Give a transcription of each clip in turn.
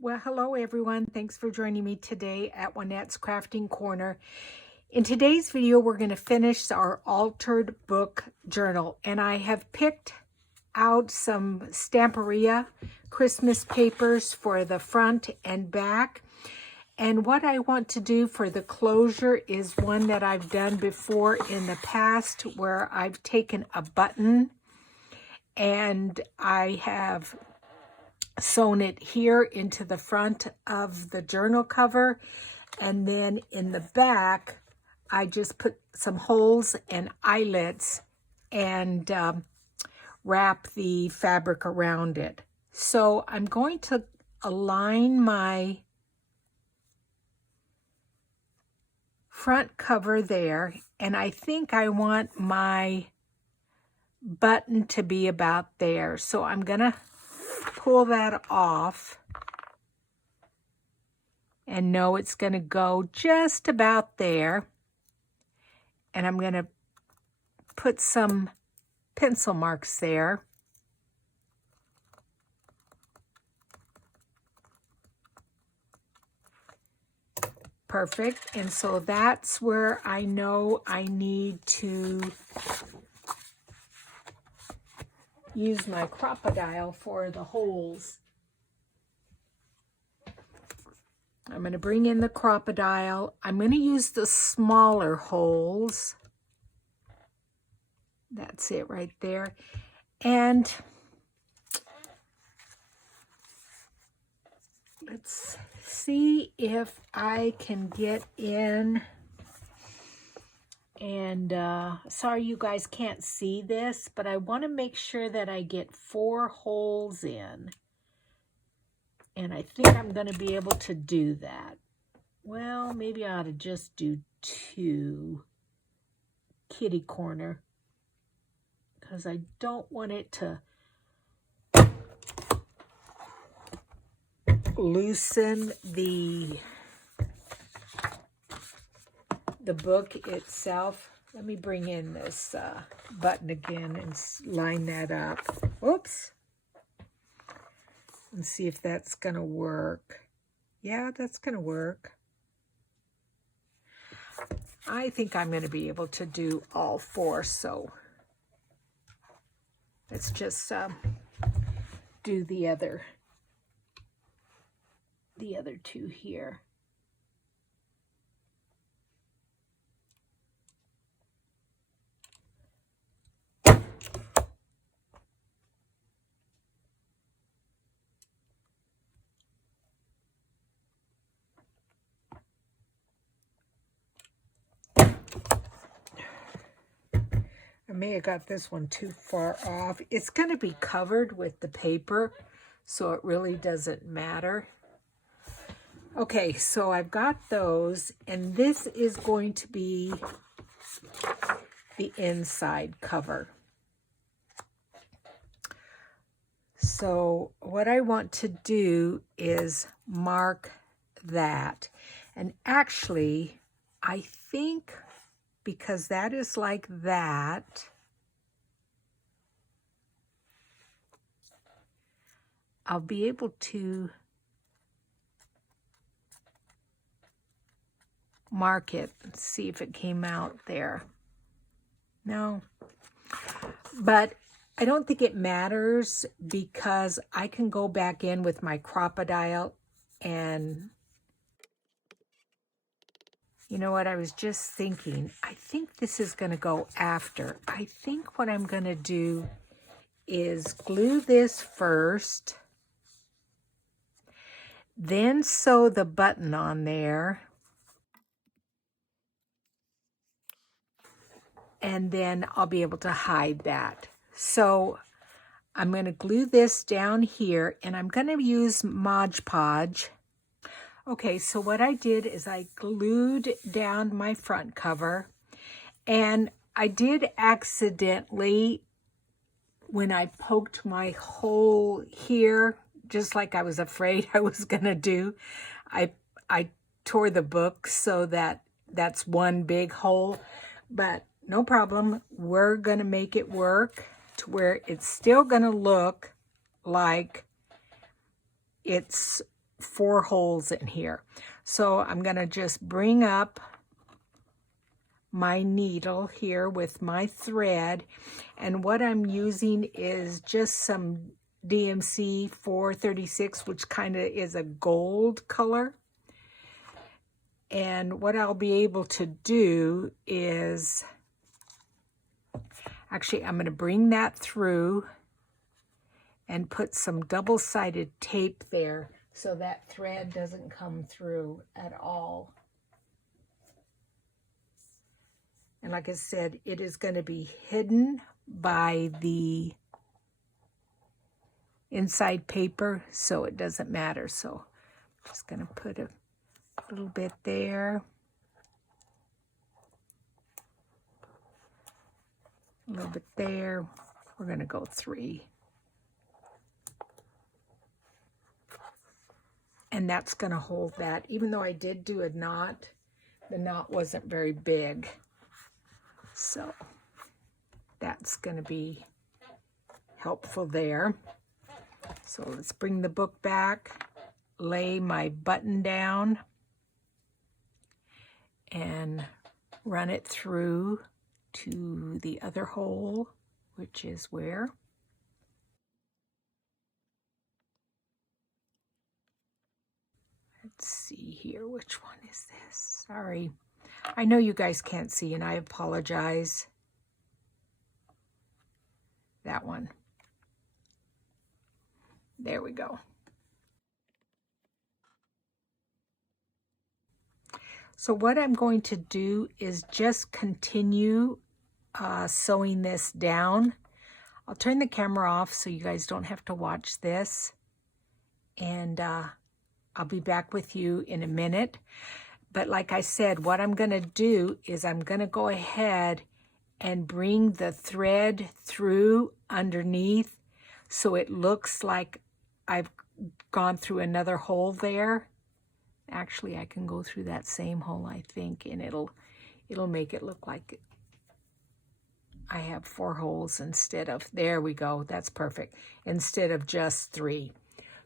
Well, hello everyone. Thanks for joining me today at Juanette's Crafting Corner. In today's video, we're going to finish our altered book journal, and I have picked out some Stamperia Christmas papers for the front and back. And what I want to do for the closure is one that I've done before in the past, where I've taken a button and I have sewn it here into the front of the journal cover, and then in the back I just put some holes and eyelets and wrap the fabric around it. So I'm going to align my front cover there, and I think I want my button to be about there. So I'm gonna pull that off, and know it's going to go just about there. And I'm going to put some pencil marks there. Perfect. And so that's where I know I need to use my crocodile for the holes. I'm going to bring in the crocodile. I'm going to use the smaller holes. That's it right there. And let's see if I can get in. And sorry you guys can't see this, but I want to make sure that I get 4 holes in. And I think I'm going to be able to do that. Well, maybe I ought to just do 2 kitty corner, because I don't want it to loosen the book itself. Let me bring in this button again and line that up. Oops. And see if that's going to work. Yeah, that's going to work. I think I'm going to be able to do all 4, so let's just do the other 2 here. I may have got this one too far off. It's going to be covered with the paper, so it really doesn't matter. Okay, so I've got those, and this is going to be the inside cover. So what I want to do is mark that. And actually, I think because that is like that, I'll be able to mark it and see if it came out there. No, but I don't think it matters, because I can go back in with my crocodile. And you know what, I was just thinking, I think this is going to go after. I think what I'm going to do is glue this first, then sew the button on there, and then I'll be able to hide that. So I'm going to glue this down here, and I'm going to use Mod Podge. Okay, so what I did is I glued down my front cover, and I did accidentally, when I poked my hole here, just like I was afraid I was going to do, I tore the book so that that's one big hole. But no problem, we're going to make it work to where it's still going to look like it's 4 holes in here. So I'm going to just bring up my needle here with my thread, and what I'm using is just some DMC 436, which kind of is a gold color. And what I'll be able to do is, actually I'm going to bring that through and put some double-sided tape there so that thread doesn't come through at all. And like I said, it is going to be hidden by the inside paper, so it doesn't matter. So I'm just going to put a little bit there, a little bit there. We're going to go 3. And that's going to hold that. Even though I did do a knot, the knot wasn't very big. So that's going to be helpful there. So let's bring the book back, lay my button down, and run it through to the other hole, which is where? Let's see here, which one is this? Sorry. I know you guys can't see, and I apologize. That one. There we go. So what I'm going to do is just continue sewing this down. I'll turn the camera off so you guys don't have to watch this. And I'll be back with you in a minute. But like I said, what I'm going to do is I'm going to go ahead and bring the thread through underneath so it looks like I've gone through another hole there. Actually, I can go through that same hole, I think, and it'll make it look like I have 4 holes instead of, there we go, that's perfect, instead of just 3.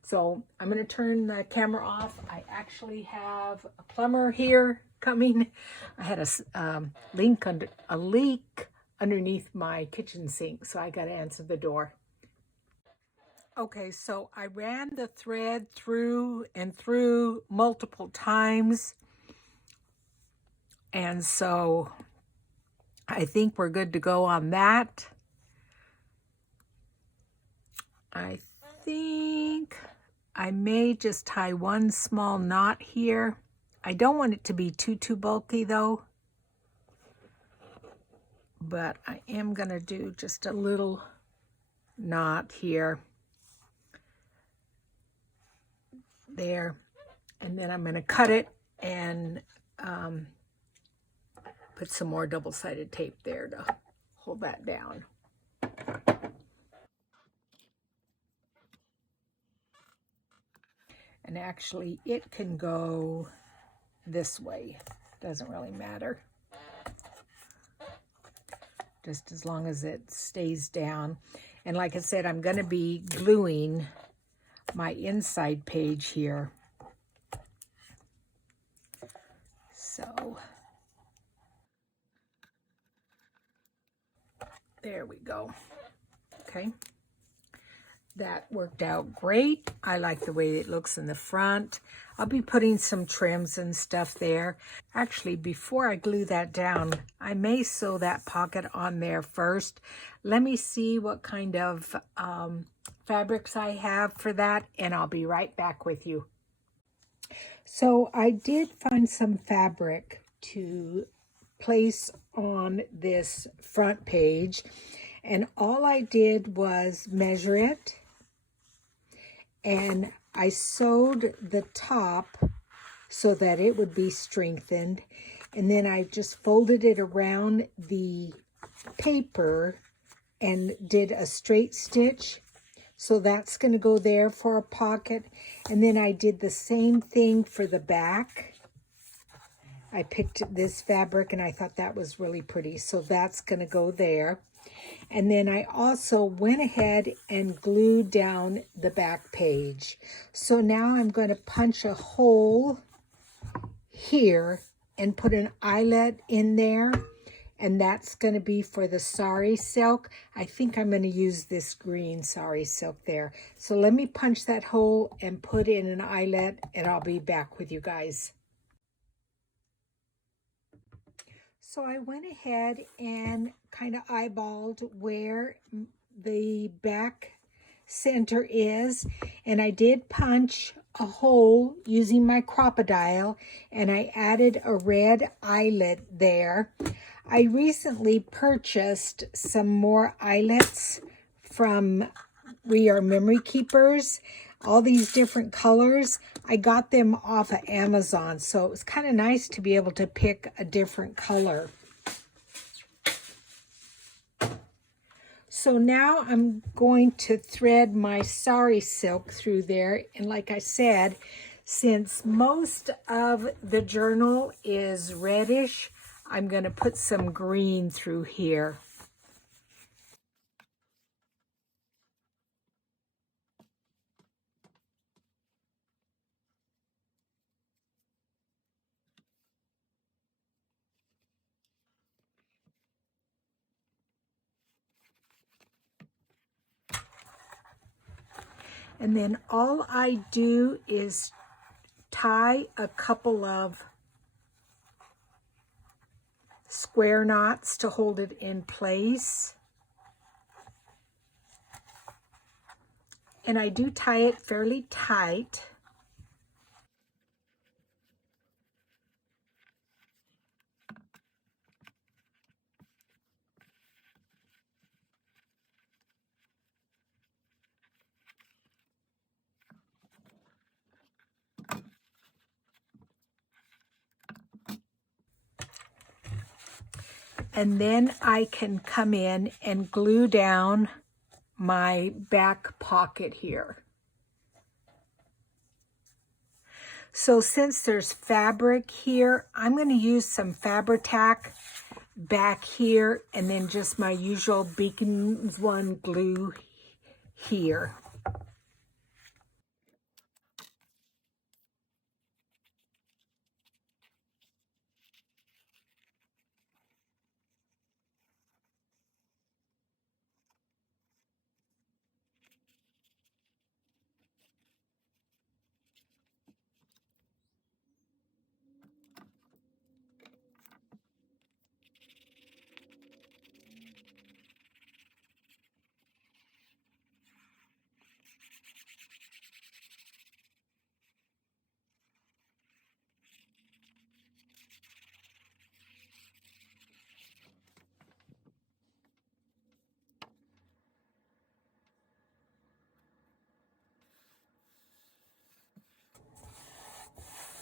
So I'm going to turn the camera off. I actually have a plumber here coming. I had a leak underneath my kitchen sink, so I got to answer the door. Okay, so I ran the thread through and through multiple times, and so I think we're good to go on that. I think I may just tie one small knot here. I don't want it to be too bulky though, but I am gonna do just a little knot here. There, and then I'm going to cut it and put some more double-sided tape there to hold that down. And actually it can go this way, doesn't really matter, just as long as it stays down. And like I said, I'm going to be gluing my inside page here. So there we go. Okay, that worked out great. I like the way it looks in the front. I'll be putting some trims and stuff there. Actually, before I glue that down, I may sew that pocket on there first. Let me see what kind of fabrics I have for that, and I'll be right back with you. So I did find some fabric to place on this front page, and all I did was measure it, and I sewed the top so that it would be strengthened, and then I just folded it around the paper and did a straight stitch. So that's going to go there for a pocket. And then I did the same thing for the back. I picked this fabric and I thought that was really pretty. So that's going to go there. And then I also went ahead and glued down the back page. So now I'm going to punch a hole here and put an eyelet in there. And that's going to be for the sari silk. I think I'm going to use this green sari silk there. So let me punch that hole and put in an eyelet, and I'll be back with you guys. So I went ahead and kind of eyeballed where the back center is, and I did punch a hole using my crocodile, and I added a red eyelet there. I recently purchased some more eyelets from We Are Memory Keepers, all these different colors. I got them off of Amazon, so it was kind of nice to be able to pick a different color. So now I'm going to thread my sari silk through there, and like I said, since most of the journal is reddish, I'm going to put some green through here. And then all I do is tie a couple of square knots to hold it in place. And I do tie it fairly tight. And then I can come in and glue down my back pocket here. So since there's fabric here, I'm going to use some Fabri-Tac back here, and then just my usual Beacon One glue here.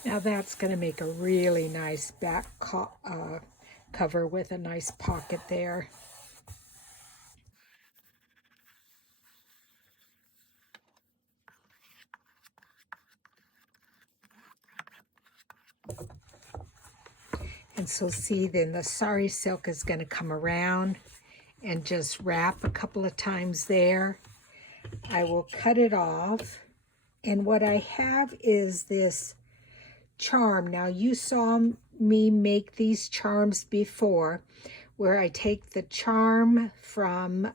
Now that's going to make a really nice back cover with a nice pocket there. And so see, then the sari silk is going to come around and just wrap a couple of times there. I will cut it off. And what I have is this charm. Now you saw me make these charms before, where I take the charm from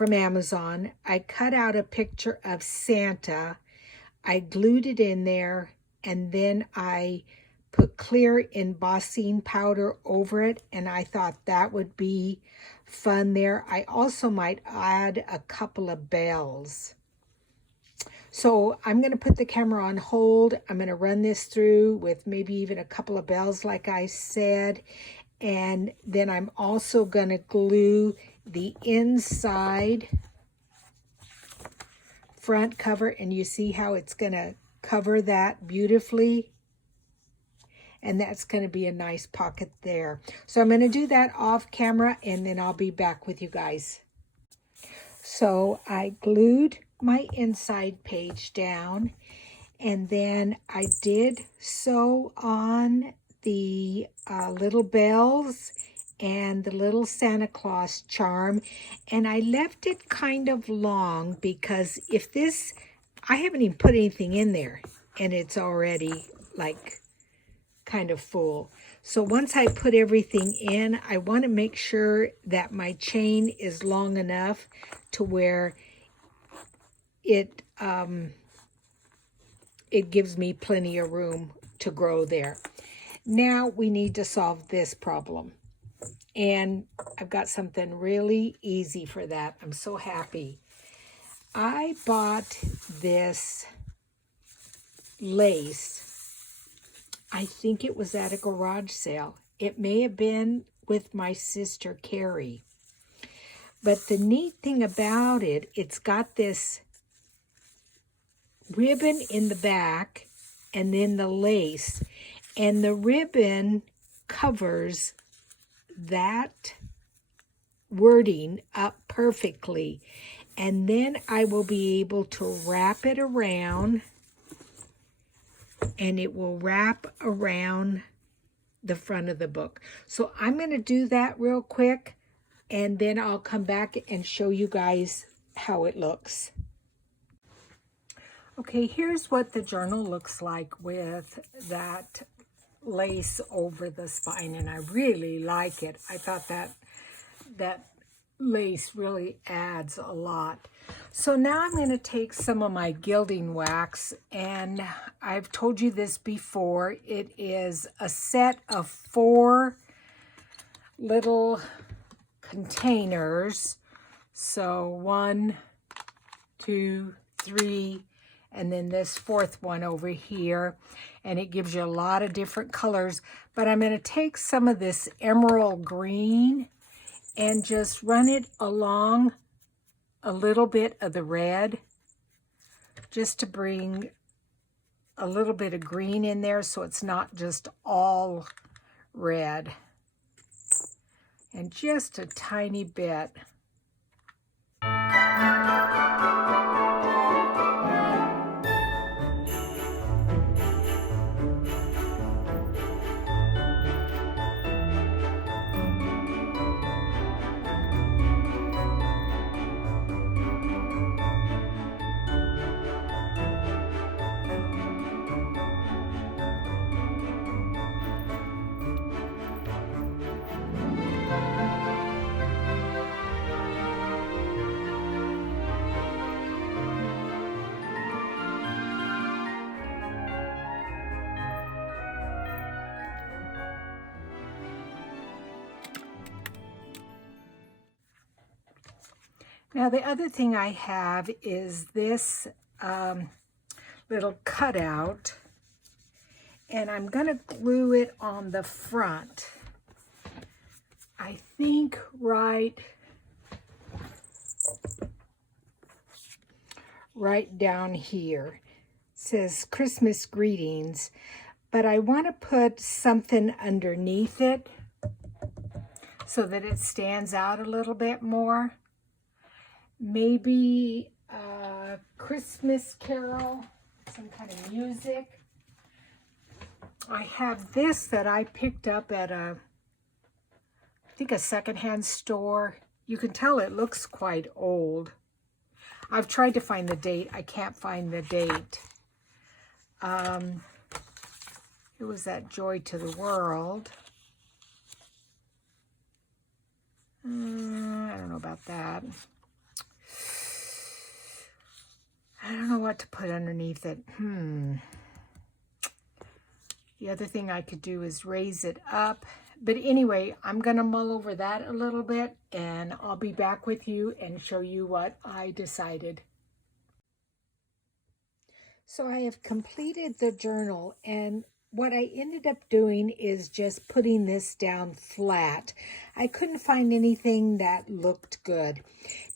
Amazon. I cut out a picture of Santa. I glued it in there, and then I put clear embossing powder over it, and I thought that would be fun there. I also might add a couple of bells. So I'm going to put the camera on hold. I'm going to run this through with maybe even a couple of bells like I said. And then I'm also going to glue the inside front cover. And you see how it's going to cover that beautifully. And that's going to be a nice pocket there. So I'm going to do that off camera, and then I'll be back with you guys. So I glued my inside page down, and then I did sew on the little bells and the little Santa Claus charm, and I left it kind of long because if this, I haven't even put anything in there and it's already like kind of full. So once I put everything in, I want to make sure that my chain is long enough to where it gives me plenty of room to grow there. Now we need to solve this problem. And I've got something really easy for that. I'm so happy. I bought this lace. I think it was at a garage sale. It may have been with my sister Carrie. But the neat thing about it, it's got this ribbon in the back and then the lace. And the ribbon covers that wording up perfectly. And then I will be able to wrap it around, and it will wrap around the front of the book. So I'm going to do that real quick, and then I'll come back and show you guys how it looks. Okay, here's what the journal looks like with that lace over the spine, and I really like it. I thought that lace really adds a lot. So now I'm going to take some of my gilding wax, and I've told you this before. It is a set of 4 little containers. So 1, 2, 3, and then this 4th one over here, and it gives you a lot of different colors. But I'm going to take some of this emerald green and just run it along a little bit of the red, just to bring a little bit of green in there so it's not just all red, and just a tiny bit. Now the other thing I have is this little cutout, and I'm going to glue it on the front. I think right down here. It says Christmas greetings, but I want to put something underneath it so that it stands out a little bit more. Maybe a Christmas carol, some kind of music. I have this that I picked up at I think a secondhand store. You can tell it looks quite old. I've tried to find the date. I can't find the date. It was that Joy to the World. I don't know about that. I don't know what to put underneath it. The other thing I could do is raise it up. But anyway, I'm going to mull over that a little bit, and I'll be back with you and show you what I decided. So I have completed the journal, and what I ended up doing is just putting this down flat. I couldn't find anything that looked good.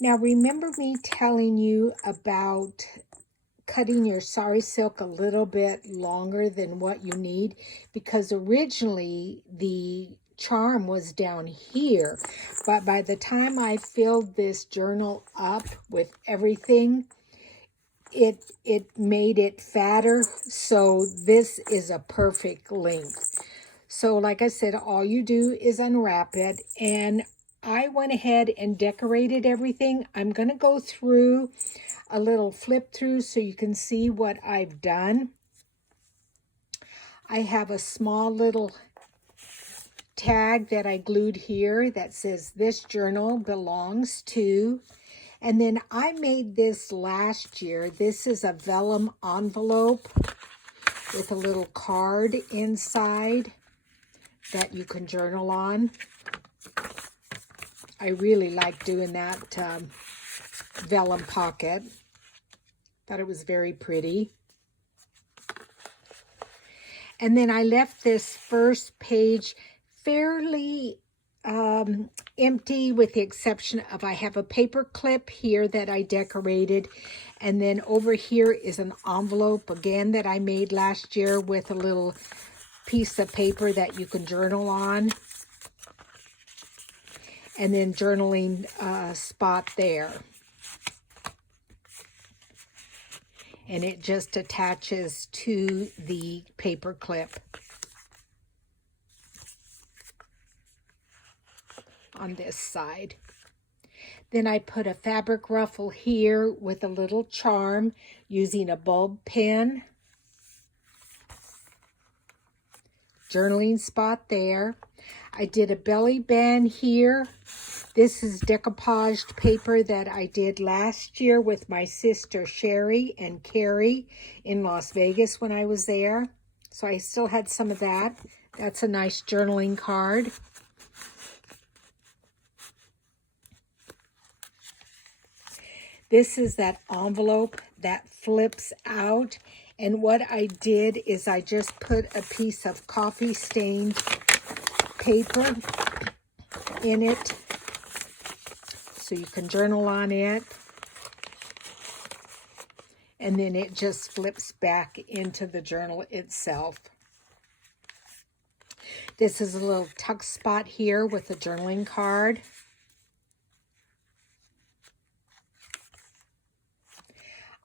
Now, remember me telling you about cutting your sari silk a little bit longer than what you need, because originally the charm was down here, but by the time I filled this journal up with everything, it made it fatter, so this is a perfect length. So like I said, all you do is unwrap it, and I went ahead and decorated everything. I'm going to go through a little flip through so you can see what I've done. I have a small little tag that I glued here that says this journal belongs to. And then I made this last year. This is a vellum envelope with a little card inside that you can journal on. I really like doing that vellum pocket. Thought it was very pretty. And then I left this first page fairly empty, with the exception of I have a paper clip here that I decorated. And then over here is an envelope again that I made last year with a little piece of paper that you can journal on. And then journaling spot there. And it just attaches to the paper clip on this side. Then I put a fabric ruffle here with a little charm using a bulb pen. Journaling spot there. I did a belly band here. This is decoupaged paper that I did last year with my sister Sherry and Carrie in Las Vegas when I was there. So I still had some of that. That's a nice journaling card. This is that envelope that flips out. And what I did is I just put a piece of coffee stained paper in it so you can journal on it. And then it just flips back into the journal itself. This is a little tuck spot here with a journaling card.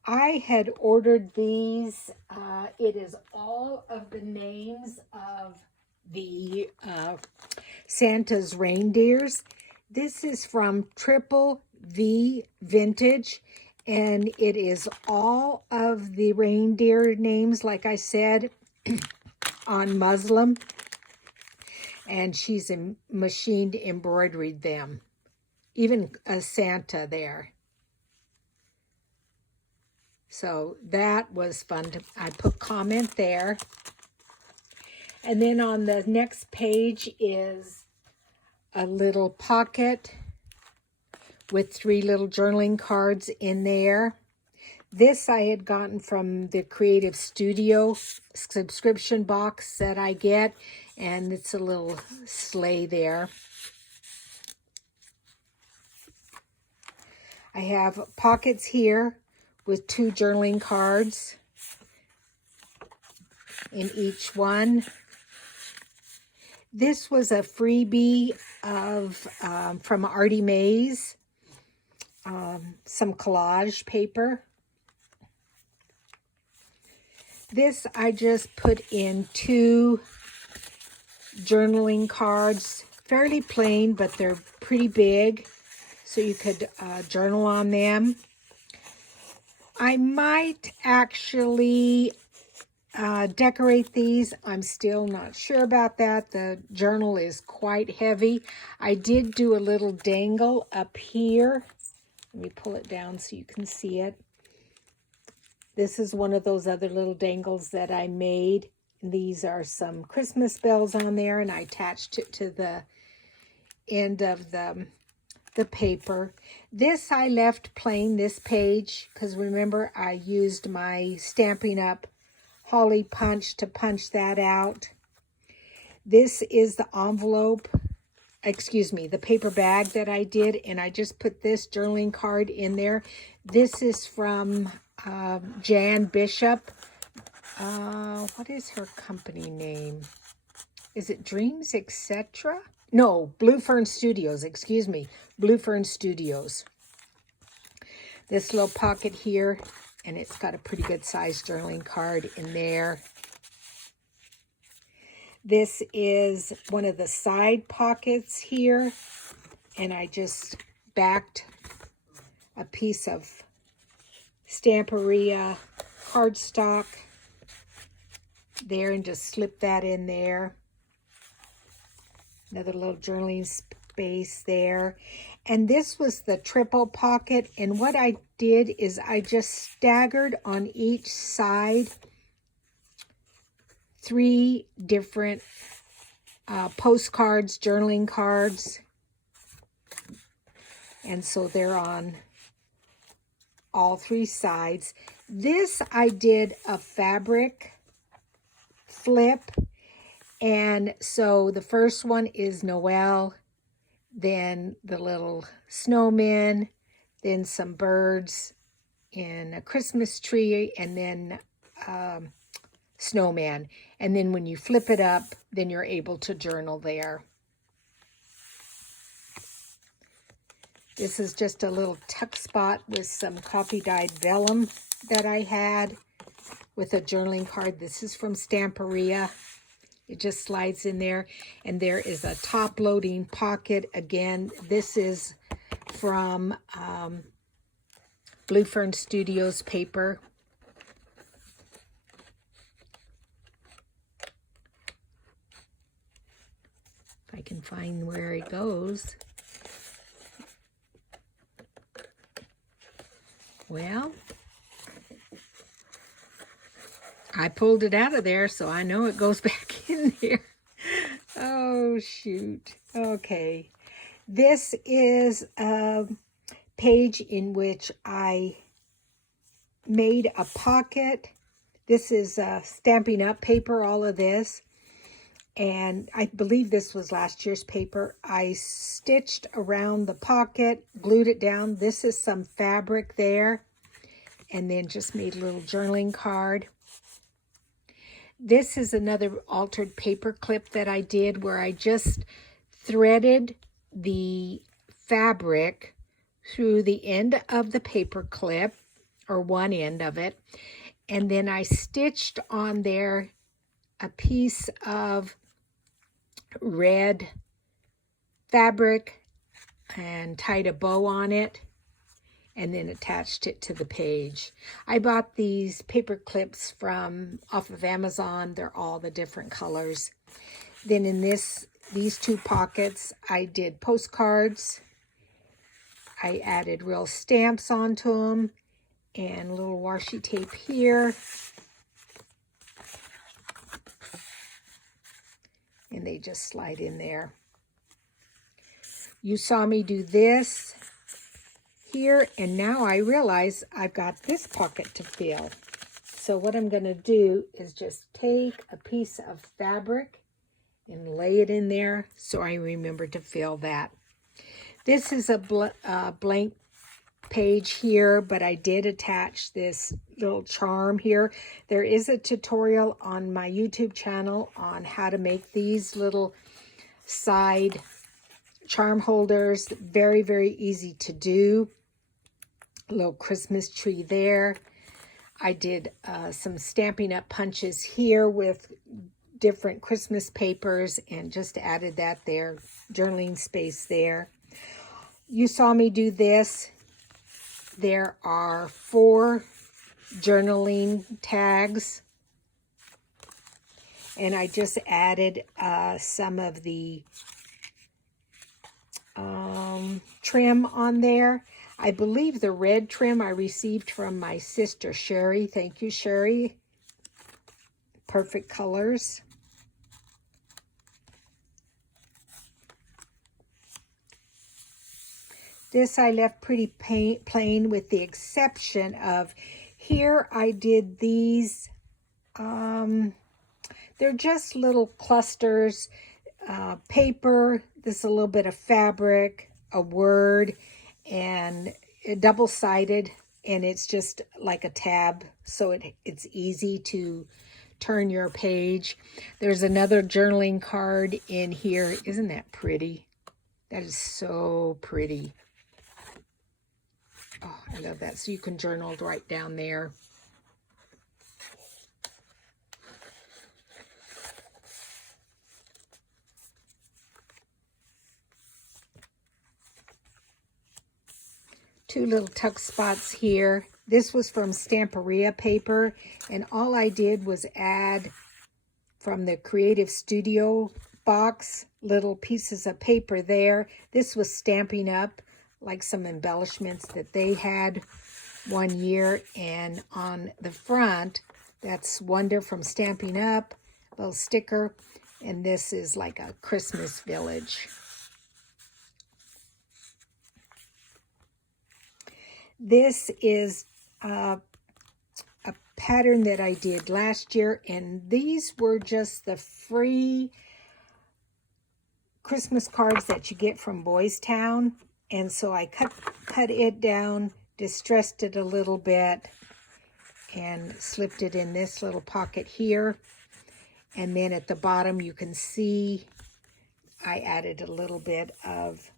I had ordered these. It is all of the names of the Santa's reindeers. This is from Triple V Vintage, and it is all of the reindeer names, like I said, on muslin. And she's machined embroidered them. Even a Santa there. So that was fun. I put comment there. And then on the next page is a little pocket with 3 little journaling cards in there. This I had gotten from the Creative Studio subscription box that I get. And it's a little sleigh there. I have pockets here with 2 journaling cards in each one. This was a freebie of from Artie Mays, some collage paper. This I just put in 2 journaling cards, fairly plain, but they're pretty big, so you could journal on them. I might actually decorate these. I'm still not sure about that. The journal is quite heavy. I did do a little dangle up here. Let me pull it down so you can see it. This is one of those other little dangles that I made. These are some Christmas bells on there, and I attached it to the end of the paper. This I left plain, this page, because remember I used my Stampin' Up! Holly punch to punch that out. This is the envelope, the paper bag that I did, and I just put this journaling card in there. This is from Jan Bishop. What is her company name? Is it Dreams, Etc.? No, Blue Fern Studios, Blue Fern Studios. This little pocket here, and it's got a pretty good sized journaling card in there. This is one of the side pockets here, and I just backed a piece of Stamperia cardstock there and just slipped that in there. Another little journaling space there. And this was the triple pocket, and what I did is I just staggered on each side 3 different postcards, journaling cards. And so they're on all 3 sides. This I did a fabric flip. And so the first one is Noel, then the little snowman, then some birds and a Christmas tree, and then snowman. And then when you flip it up, then you're able to journal there. This is just a little tuck spot with some coffee dyed vellum that I had with a journaling card. This is from Stamperia. It just slides in there. And there is a top loading pocket. Again, this is from Blue Fern Studios paper. If I can find where it goes. Well, I pulled it out of there, so I know it goes back in there. Oh, shoot. Okay. This is a page in which I made a pocket. This is Stampin' Up! Paper, all of this. And I believe this was last year's paper. I stitched around the pocket, glued it down. This is some fabric there. And then just made a little journaling card. This is another altered paper clip that I did where I just threaded the fabric through the end of the paper clip, or one end of it, and then I stitched on there a piece of red fabric and tied a bow on it, and then attached it to the page. I bought these paper clips off of Amazon. They're all the different colors. Then in these 2 pockets, I did postcards. I added real stamps onto them and a little washi tape here. And they just slide in there. You saw me do this here, and now I realize I've got this pocket to fill. So what I'm going to do is just take a piece of fabric and lay it in there so I remember to fill that. This is a blank page here, but I did attach this little charm here. There is a tutorial on my YouTube channel on how to make these little side charm holders. Very, very easy to do. A little Christmas tree there. I did some Stampin' Up! Punches here with different Christmas papers and just added that there. Journaling space there. You saw me do this. There are 4 journaling tags. And I just added some of the trim on there. I believe the red trim I received from my sister, Sherry. Thank you, Sherry. Perfect colors. This I left pretty plain with the exception of here I did these. They're just little clusters. Paper, this is a little bit of fabric, a word, and double-sided, and it's just like a tab, so it's easy to turn your page. There's another journaling card in here. Isn't that pretty? That is so pretty. Oh, I love that. So you can journal right down there. 2 little tuck spots here. This was from Stamperia paper, and all I did was add from the Creative Studio box little pieces of paper there. This was Stampin' Up, like some embellishments that they had one year. And on the front, that's Wonder from Stampin' Up, little sticker. And this is like a Christmas village. This is a pattern that I did last year, and these were just the free Christmas cards that you get from Boys Town. And so I cut it down, distressed it a little bit, and slipped it in this little pocket here. And then at the bottom you can see I added a little bit of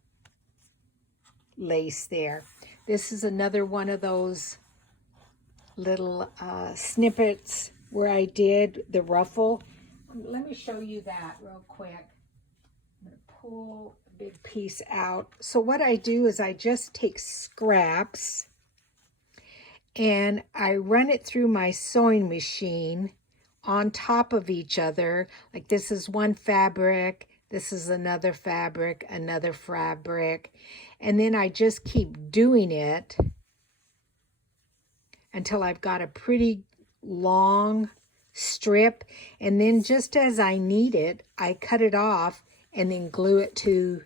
lace there. This is another one of those little snippets where I did the ruffle. Let me show you that real quick. I'm going to pull a big piece out. So what I do is I just take scraps and I run it through my sewing machine on top of each other. Like this is one fabric, this is another fabric, and then I just keep doing it until I've got a pretty long strip, and then just as I need it, I cut it off and then glue it to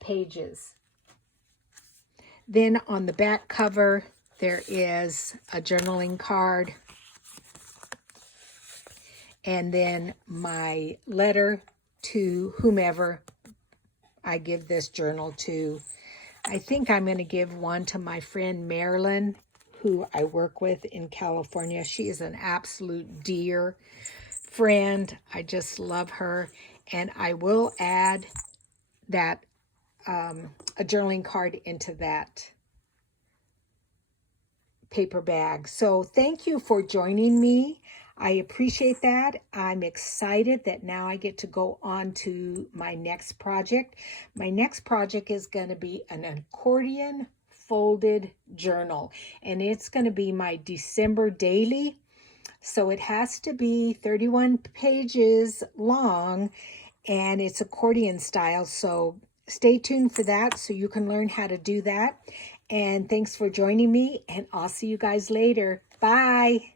pages. Then on the back cover, there is a journaling card, and then my letter to whomever I give this journal to. I think I'm going to give one to my friend Marilyn, who I work with in California. She is an absolute dear friend. I just love her. And I will add that a journaling card into that paper bag. So thank you for joining me. I appreciate that. I'm excited that now I get to go on to my next project. My next project is going to be an accordion folded journal, and it's going to be my December daily. So it has to be 31 pages long, and it's accordion style. So stay tuned for that so you can learn how to do that. And thanks for joining me, and I'll see you guys later. Bye.